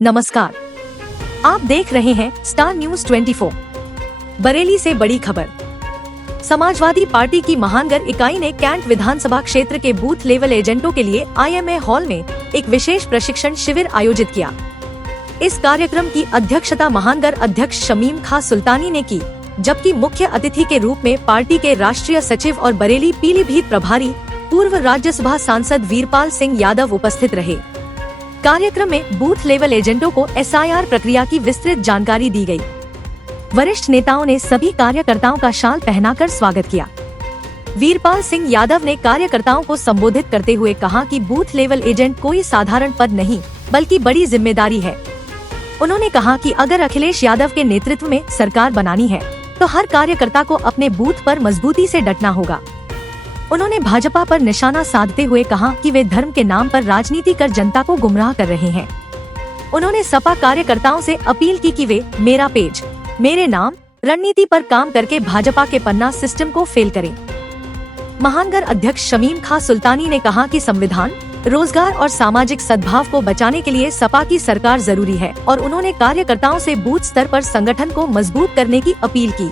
नमस्कार, आप देख रहे हैं स्टार न्यूज 24। बरेली से बड़ी खबर। समाजवादी पार्टी की महानगर इकाई ने कैंट विधानसभा क्षेत्र के बूथ लेवल एजेंटों के लिए IMA हॉल में एक विशेष प्रशिक्षण शिविर आयोजित किया। इस कार्यक्रम की अध्यक्षता महानगर अध्यक्ष शमीम खां सुल्तानी ने की, जबकि मुख्य अतिथि के रूप में पार्टी के राष्ट्रीय सचिव और बरेली पीलीभीत प्रभारी पूर्व राज्यसभा सांसद वीरपाल सिंह यादव उपस्थित रहे। कार्यक्रम में बूथ लेवल एजेंटों को SIR प्रक्रिया की विस्तृत जानकारी दी गई। वरिष्ठ नेताओं ने सभी कार्यकर्ताओं का शाल पहनाकर स्वागत किया। वीरपाल सिंह यादव ने कार्यकर्ताओं को संबोधित करते हुए कहा कि बूथ लेवल एजेंट कोई साधारण पद नहीं, बल्कि बड़ी जिम्मेदारी है। उन्होंने कहा कि अगर अखिलेश यादव के नेतृत्व में सरकार बनानी है, तो हर कार्यकर्ता को अपने बूथ पर मजबूती से डटना होगा। उन्होंने भाजपा पर निशाना साधते हुए कहा कि वे धर्म के नाम पर राजनीति कर जनता को गुमराह कर रहे हैं। उन्होंने सपा कार्यकर्ताओं से अपील की कि वे मेरा पेज, मेरे नाम रणनीति पर काम करके भाजपा के पन्ना सिस्टम को फेल करें। महानगर अध्यक्ष शमीम खां सुल्तानी ने कहा कि संविधान, रोजगार और सामाजिक सद्भाव को बचाने के लिए सपा की सरकार जरूरी है और उन्होंने कार्यकर्ताओं से बूथ स्तर पर संगठन को मजबूत करने की अपील की।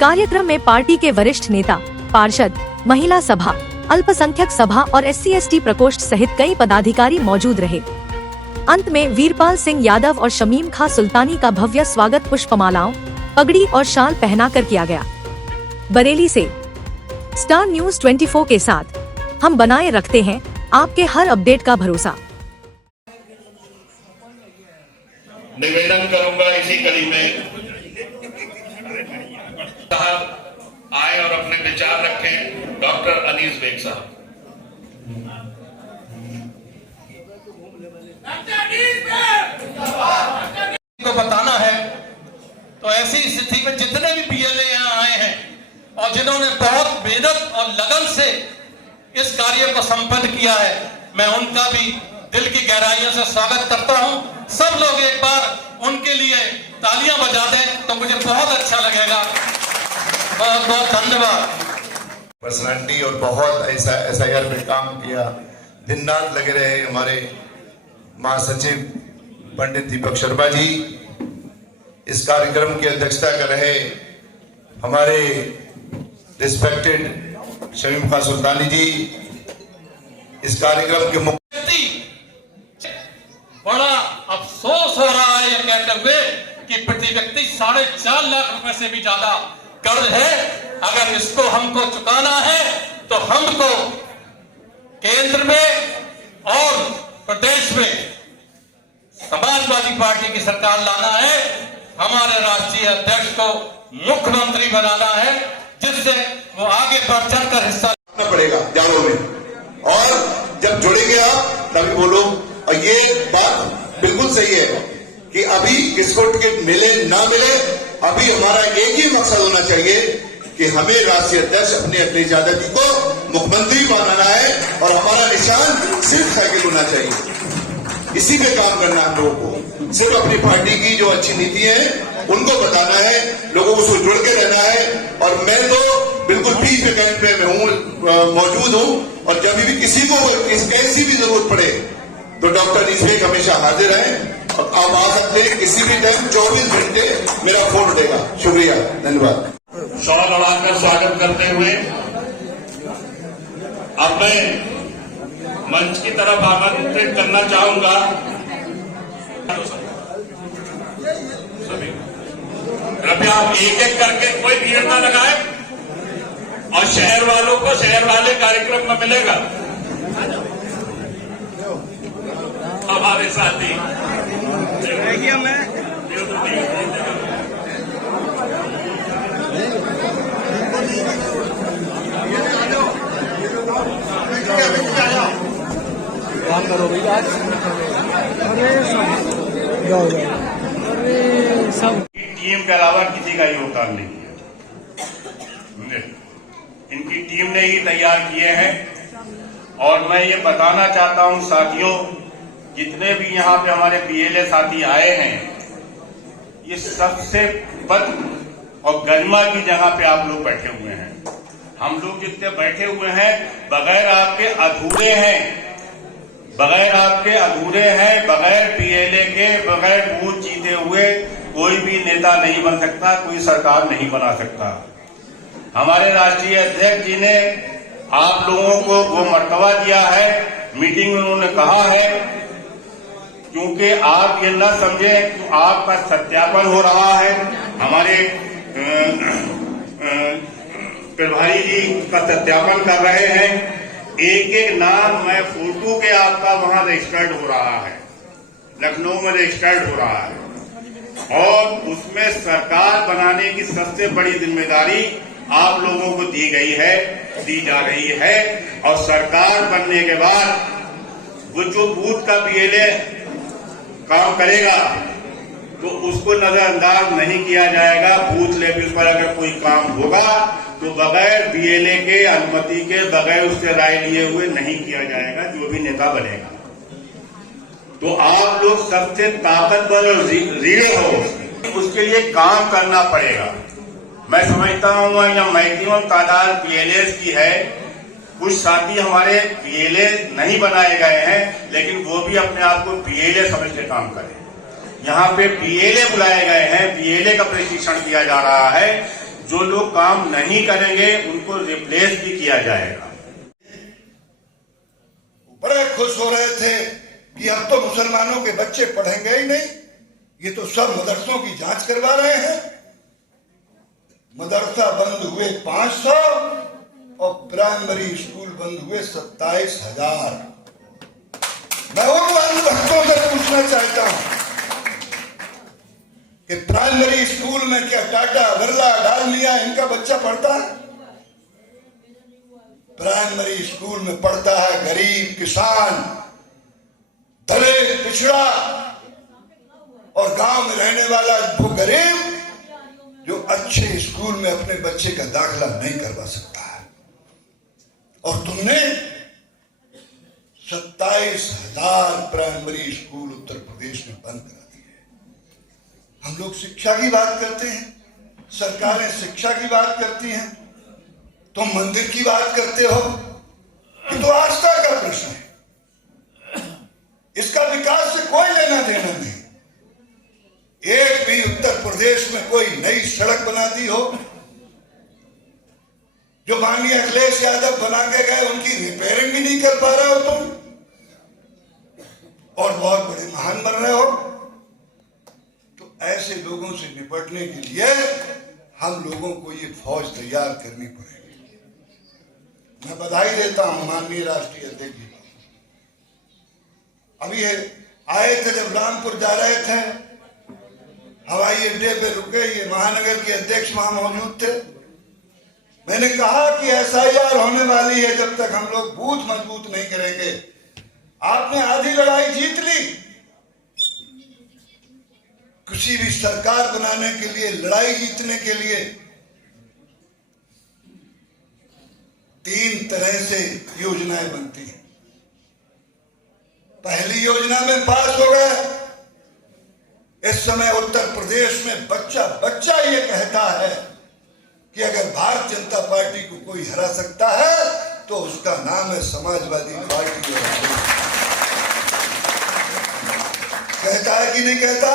कार्यक्रम में पार्टी के वरिष्ठ नेता, पार्षद, महिला सभा, अल्पसंख्यक सभा और SC/ST प्रकोष्ठ सहित कई पदाधिकारी मौजूद रहे। अंत में वीरपाल सिंह यादव और शमीम खां सुल्तानी का भव्य स्वागत पुष्पमालाओं, पगड़ी और शाल पहनाकर किया गया। बरेली से स्टार न्यूज 24 के साथ हम बनाए रखते हैं आपके हर अपडेट का भरोसा। निवेदन करूंगा इसी कड़ी में साहब आए और अपने विचार रखें। डॉक्टर अनीस बेग साहब। को बताना है तो ऐसी स्थिति में जितने भी PLA यहाँ आए हैं और जिन्होंने बहुत मेहनत और लगन से इस कार्य को संपन्न किया है, मैं उनका भी दिल की गहराइयों से स्वागत करता हूं। सब लोग एक बार उनके लिए तालियां बजा दें तो मुझे बहुत अच्छा लगेगा। बहुत बहुत धन्यवाद। पर्सनालिटी और बहुत SIR पे काम किया, दिन रात लगे रहे हमारे महासचिव पंडित दीपक शर्मा जी। इस कार्यक्रम की अध्यक्षता कर रहे हमारे रिस्पेक्टेड शमीम खां सुल्तानी जी। इस कार्यक्रम के मुख्य बड़ा अफसोस हो रहा है ये कहते हुए कि प्रति व्यक्ति 4.5 लाख रुपए से भी ज्यादा कर्ज है। अगर इसको हमको चुकाना है तो हमको केंद्र में और प्रदेश में समाजवादी पार्टी की सरकार लाना है। हमारे राष्ट्रीय अध्यक्ष को मुख्यमंत्री बनाना है, जिससे वो आगे बढ़ चढ़कर हिस्सा लेना पड़ेगा जालों में। और जब जुड़ेंगे आप तभी बोलो। और ये बात बिल्कुल सही है कि अभी किसको टिकट मिले ना मिले, अभी हमारा एक ही मकसद होना चाहिए कि हमें राष्ट्रीय अध्यक्ष अपने अखिलेश यादव जी को मुख्यमंत्री बनाना है और हमारा निशान सिर्फ साइकिल होना चाहिए। इसी पे काम करना है हम लोगों को। सिर्फ अपनी पार्टी की जो अच्छी नीति है उनको बताना है, लोगों को उसको जुड़ के रहना है। और मैं तो बिल्कुल 20 सेकंड पे मैं हूँ, मौजूद हूँ। और जब भी किसी को कैसी भी जरूरत पड़े तो डॉक्टर अनीस बेग हमेशा हाजिर है और आप आ सकते हैं किसी भी टाइम। 24 घंटे मेरा फोन उठेगा। शुक्रिया, धन्यवाद। शॉल उड़ाकर स्वागत करते हुए अब मैं मंच की तरफ आमंत्रित करना चाहूंगा सभी। कृपया आप एक एक करके, कोई भीड़ ना लगाए और शहर वालों को शहर वाले कार्यक्रम में मिलेगा। हमारे साथी करो भैया आज। टीम के अलावा किसी का योगदान नहीं है। इनकी टीम ने ही तैयार किए हैं। और मैं ये बताना चाहता हूं साथियों, जितने भी यहाँ पे हमारे PLA साथी आए हैं, ये सबसे पद और गरिमा की जगह पे आप लोग बैठे हुए हैं। हम लोग जितने बैठे हुए हैं बगैर आपके अधूरे हैं। बगैर आपके अधूरे हैं, बगैर पीएलए के, बगैर बूथ जीते हुए कोई भी नेता नहीं बन सकता, कोई सरकार नहीं बना सकता। हमारे राष्ट्रीय अध्यक्ष जी ने आप लोगों को वो मर्तबा दिया है, मीटिंग में उन्होंने कहा है, क्योंकि आप ये न समझें कि आपका सत्यापन हो रहा है। हमारे प्रभारी जी का सत्यापन कर रहे हैं, एक एक नाम में फोटो के आपका वहां रजिस्टर्ड हो रहा है, लखनऊ में रजिस्टर्ड हो रहा है, और उसमें सरकार बनाने की सबसे बड़ी जिम्मेदारी आप लोगों को दी गई है, दी जा रही है। और सरकार बनने के बाद वो जो बूथ का पीएलए काम करेगा तो उसको नजरअंदाज नहीं किया जाएगा। बूथ लेवल पर अगर कोई काम होगा तो बगैर बीएलए के अनुमति के, बगैर उससे राय लिए हुए नहीं किया जाएगा, जो भी नेता बनेगा। तो आप लोग सबसे ताकतवर और रीढ़ हो, उसके लिए काम करना पड़ेगा। मैं समझता हूँ यहाँ मैक्सिमम तादाद पीएलएस की है, कुछ साथी हमारे पीएलए नहीं बनाए गए हैं, लेकिन वो भी अपने आप को पीएलए समझ के काम करें। यहाँ पे पीएलए बुलाए गए हैं, पीएलए का प्रशिक्षण दिया जा रहा है। जो लोग काम नहीं करेंगे उनको रिप्लेस भी किया जाएगा। बड़े खुश हो रहे थे कि अब तो मुसलमानों के बच्चे पढ़ेंगे ही नहीं, ये तो सब मदरसों की जांच करवा रहे हैं। मदरसा बंद हुए 500 और प्राइमरी स्कूल बंद हुए 27,000। मैं उन अंधभक्तों से पूछना चाहता हूं कि प्राइमरी स्कूल में क्या टाटा, बिरला, डालमिया इनका बच्चा पढ़ता है? प्राइमरी स्कूल में पढ़ता है गरीब, किसान, दलित, पिछड़ा और गांव में रहने वाला वो गरीब जो अच्छे स्कूल में अपने बच्चे का दाखिला नहीं करवा सकता है। और तुमने 27,000 प्राइमरी स्कूल उत्तर प्रदेश में बंद करा दिए। हम लोग शिक्षा की बात करते हैं, सरकारें शिक्षा की बात करती हैं, तुम मंदिर की बात करते हो। ये तो आस्था का प्रश्न है, इसका विकास से कोई लेना देना नहीं। एक भी उत्तर प्रदेश में कोई नई सड़क बना दी हो? जो माननीय अखिलेश यादव बना के गए उनकी रिपेयरिंग भी नहीं कर पा रहे हो तुम, और बहुत बड़े महान बन रहे हो। तो ऐसे लोगों से निपटने के लिए हम लोगों को ये फौज तैयार करनी पड़ेगी। मैं बधाई देता हूं माननीय राष्ट्रीय अध्यक्ष जी को। अभी आए थे, जब रामपुर जा रहे थे, हवाई अड्डे पे रुके, ये महानगर के अध्यक्ष वहां मौजूद थे। मैंने कहा कि एसआईआर होने वाली है, जब तक हम लोग बूथ मजबूत नहीं करेंगे। आपने आधी लड़ाई जीत ली। किसी भी सरकार बनाने के लिए, लड़ाई जीतने के लिए 3 तरह से योजनाएं बनती हैं। पहली योजना में पास हो गए। इस समय उत्तर प्रदेश में बच्चा बच्चा ये कहता है कि अगर भारतीय जनता पार्टी को कोई हरा सकता है तो उसका नाम है समाजवादी पार्टी। कहता है कि नहीं कहता?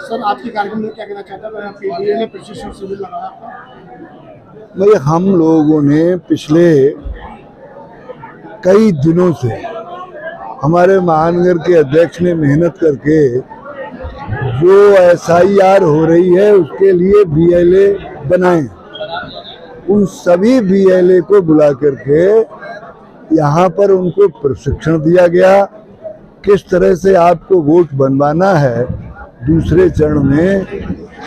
सर, आज के कार्यक्रम में क्या कहना चाहता है? पीडीए ने प्रशिक्षण शिविर लगाया था। भाई, हम लोगों ने पिछले कई दिनों से हमारे महानगर के अध्यक्ष ने मेहनत करके जो एसआईआर हो रही है उसके लिए बीएलए बनाए। उन सभी बीएलए को बुला करके यहाँ पर उनको प्रशिक्षण दिया गया, किस तरह से आपको वोट बनवाना है दूसरे चरण में।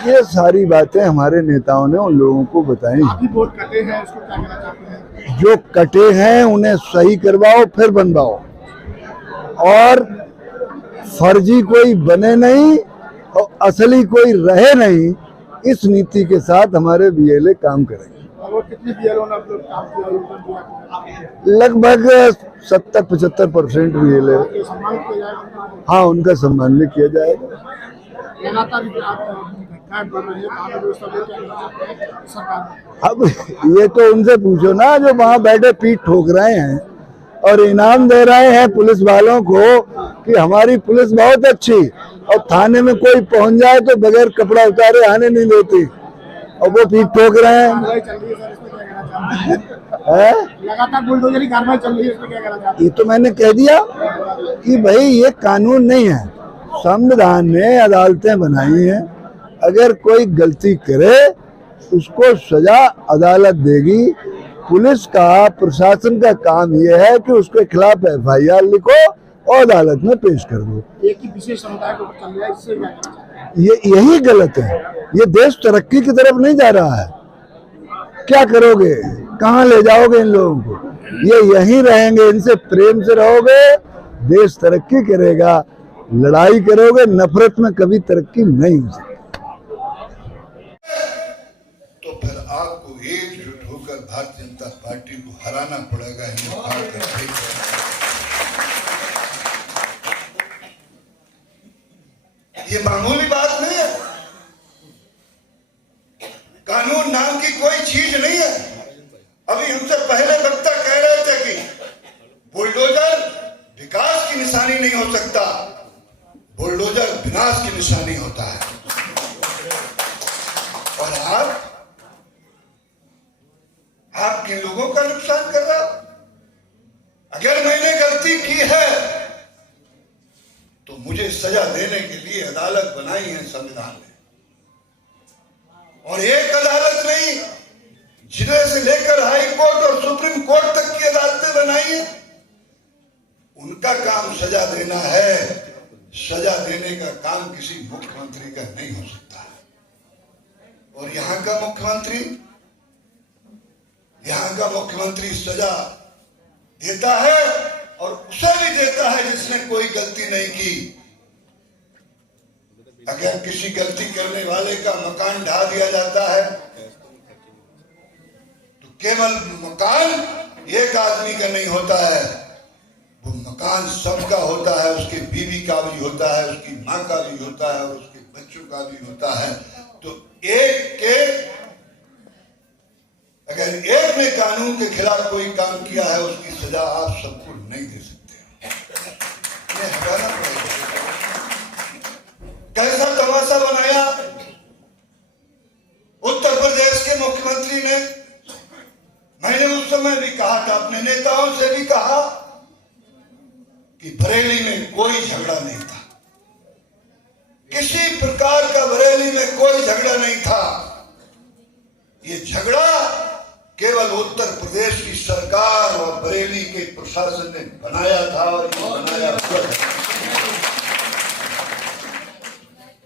ये सारी बातें हमारे नेताओं ने उन लोगों को बताई। वोट कटे हैं, इसको क्या कहना चाहते हैं? जो कटे हैं उन्हें सही करवाओ, फिर बनवाओ, और फर्जी कोई बने नहीं और असली कोई रहे नहीं, इस नीति के साथ हमारे बीएलए काम करेंगे। और कितने बीएलओ ने काम किया? लगभग 70-75% बीएलए। सम्मान किया जाएगा? हाँ, उनका सम्मान भी किया जाएगा। अब ये तो उनसे पूछो ना, जो वहाँ बैठे पीठ ठोक रहे हैं। और इनाम दे रहे हैं पुलिस वालों को कि हमारी पुलिस बहुत अच्छी, और थाने में कोई पहुंच जाए तो बगैर कपड़ा उतारे आने नहीं देती, और वो पीट ठोक रहे हैं। कार्रवाई चल रही है सर, इसमें क्या कहना चाहते हैं? लगातार बुलडोजर की कार्रवाई चल रही है, इसमें क्या कहना चाहते हैं? ये तो मैंने कह दिया कि भाई ये कानून नहीं है, संविधान ने अदालतें बनाई हैं, अगर कोई गलती करे उसको सजा अदालत देगी। पुलिस का, प्रशासन का काम ये है कि उसके खिलाफ FIR लिखो और अदालत में पेश कर दो। एक ही विशेष समुदाय को चल रहा है, इससे क्या कहना चाहते हैं? यही गलत है। ये देश तरक्की की तरफ नहीं जा रहा है। क्या करोगे, कहाँ ले जाओगे इन लोगों को? ये यहीं रहेंगे, इनसे प्रेम से रहोगे, देश तरक्की करेगा। लड़ाई करोगे, नफरत में कभी तरक्की नहीं हो सकती। तो फिर आपको एकजुट होकर भारतीय जनता पार्टी को हराना पड़ेगा। ये मामूली बात नहीं है। कानून नाम की कोई चीज नहीं है। अभी हमसे पहले वक्ता कह रहे थे कि बुलडोजर विकास की निशानी नहीं हो सकता, बुलडोजर विनाश की निशानी होता है। और आप किन लोगों का नुकसान कर रहा? अगर मैंने गलती की है तो मुझे सजा देने के लिए अदालत बनाई है संविधान ने, और एक अदालत नहीं, जिले से लेकर हाई कोर्ट और सुप्रीम कोर्ट तक की अदालतें बनाई है। उनका काम सजा देना है। सजा देने का काम किसी मुख्यमंत्री का नहीं हो सकता। और यहाँ का मुख्यमंत्री सजा देता है, और उसे भी देता है जिसने कोई गलती नहीं की। अगर किसी गलती करने वाले का मकान ढा दिया जाता है तो केवल मकान एक आदमी का नहीं होता है, वो मकान सबका होता है। उसकी बीवी का भी होता है, उसकी माँ का भी होता है, और उसके बच्चों का भी होता है। तो एक के अगर एक ने कानून के खिलाफ कोई काम किया है, उसकी सजा आप सबको नहीं दे सकते। ये हटाना पड़ेगा। कैसा तमाशा बनाया उत्तर प्रदेश के मुख्यमंत्री ने। मैंने उस समय भी कहा था, अपने नेताओं से भी कहा कि बरेली में कोई झगड़ा नहीं था, किसी प्रकार का बरेली में कोई झगड़ा नहीं था। ये झगड़ा केवल उत्तर प्रदेश की सरकार और बरेली के प्रशासन ने बनाया था, और ये बनाया हुआ है।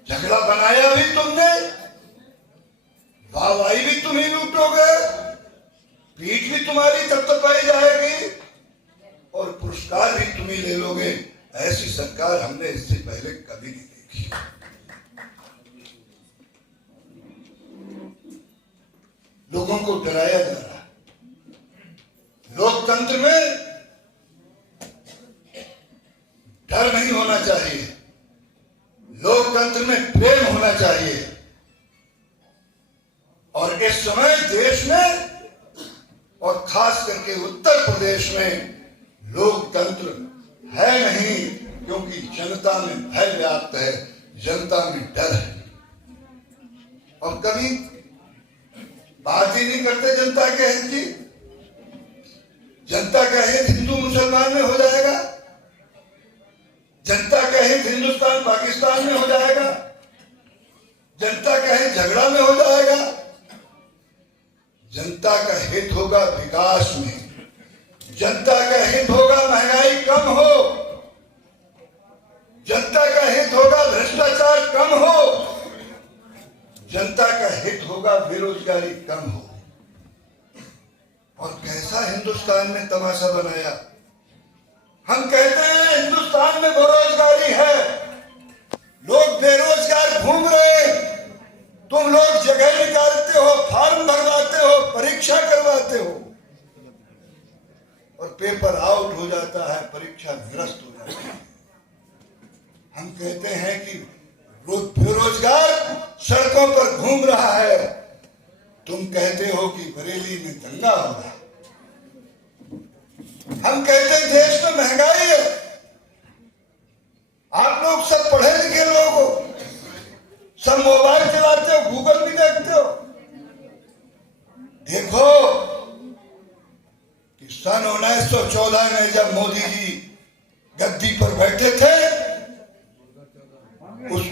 झगड़ा बनाया भी तुमने, वाहवाही भी तुम ही लूटोगे, पीठ भी तुम्हारी थपथपाई जाएगी, और पुरस्कार भी तुम ही ले लोगे। ऐसी सरकार हमने इससे पहले कभी नहीं देखी। लोगों को डराया जा रहा है। लोकतंत्र में डर नहीं होना चाहिए, लोकतंत्र में प्रेम होना चाहिए। और इस समय देश में और खास करके उत्तर प्रदेश में लोकतंत्र है नहीं, क्योंकि जनता में भय व्याप्त है, जनता में डर है। और कभी बात ही नहीं करते जनता के हित की। जनता का हित हिंदू मुसलमान में हो जाएगा, जनता का हित हिंदुस्तान पाकिस्तान में हो जाएगा, जनता का हित झगड़ा में हो जाएगा। जनता का हित होगा विकास में, जनता का हित होगा महंगाई कम हो, जनता का हित होगा भ्रष्टाचार कम हो, जनता का हित होगा बेरोजगारी कम हो। और कैसा हिंदुस्तान में तमाशा बनाया। हम कहते हैं हिंदुस्तान में बेरोजगारी है, लोग बेरोजगार घूम रहे हैं, तुम लोग जगह निकालते हो, फॉर्म भरवाते हो, परीक्षा करवाते हो, और पेपर आउट हो जाता है, परीक्षा निरस्त हो जाती है। हम कहते हैं कि बेरोजगार सड़कों पर घूम रहा है, तुम कहते हो कि बरेली में दंगा हो रहा है। हम कहते हैं देश में महंगाई है। आप लोग सब पढ़े लिखे लोग हो, सब मोबाइल चलाते हो, गूगल भी देखते हो। देखो कि सन 1914 में जब मोदी जी गद्दी पर बैठे थे, उस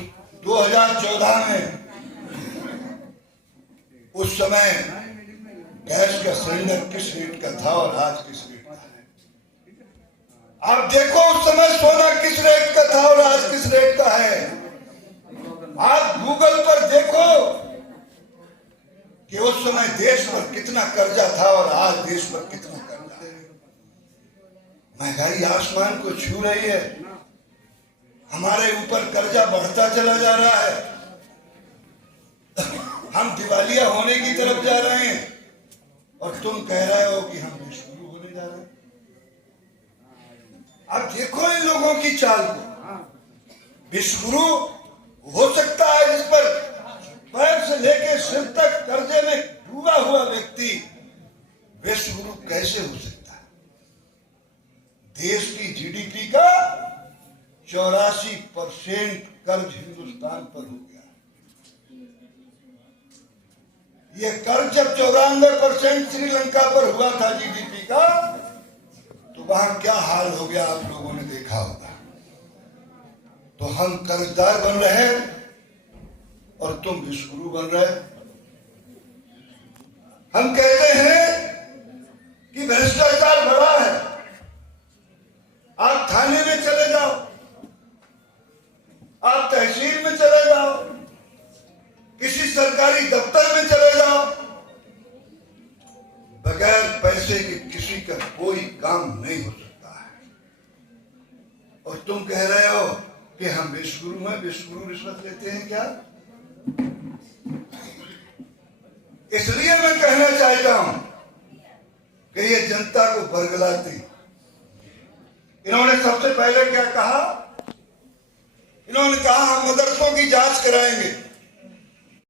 2014 में उस समय गैस का सिलेंडर किस रेट का था और आज किस रेट का है। आप देखो उस समय सोना किस रेट का था और आज किस रेट का है। आप गूगल पर देखो कि उस समय देश पर कितना कर्जा था और आज देश पर कितना कर्जा है। महंगाई आसमान को छू रही है। हमारे ऊपर कर्जा बढ़ता चला जा रहा है। हम दिवालिया होने की तरफ जा रहे हैं और तुम कह रहे हो कि हम विश्वगुरु होने जा रहे हैं। अब देखो इन लोगों की चाल को। विश्वगुरु हो सकता है जिस पर पैर से लेकर सिर तक कर्जे में डूबा हुआ व्यक्ति विश्वगुरु कैसे हो सकता है? देश की जीडीपी का 84% कर्ज हिंदुस्तान पर हो गया। ये कर्ज जब 94% श्रीलंका पर हुआ था जीडीपी का, तो वहां क्या हाल हो गया आप लोगों ने देखा होगा। तो हम कर्जदार बन रहे और तुम विश्वगुरु बन रहे। हम कहते हैं कि भ्रष्टाचार बढ़ा है। आप थाने में चले जाओ, आप तहसील में चले जाओ, किसी सरकारी दफ्तर में चले जाओ, बगैर पैसे के किसी का कोई काम नहीं हो सकता है। और तुम कह रहे हो कि हम विश्वगुरु हैं। विश्वगुरु रिश्वत लेते हैं क्या? इसलिए मैं कहना चाहता हूं कि ये जनता को बरगलाती। इन्होंने सबसे पहले क्या कहा? इन्होंने कहा हम मदरसों की जांच कराएंगे।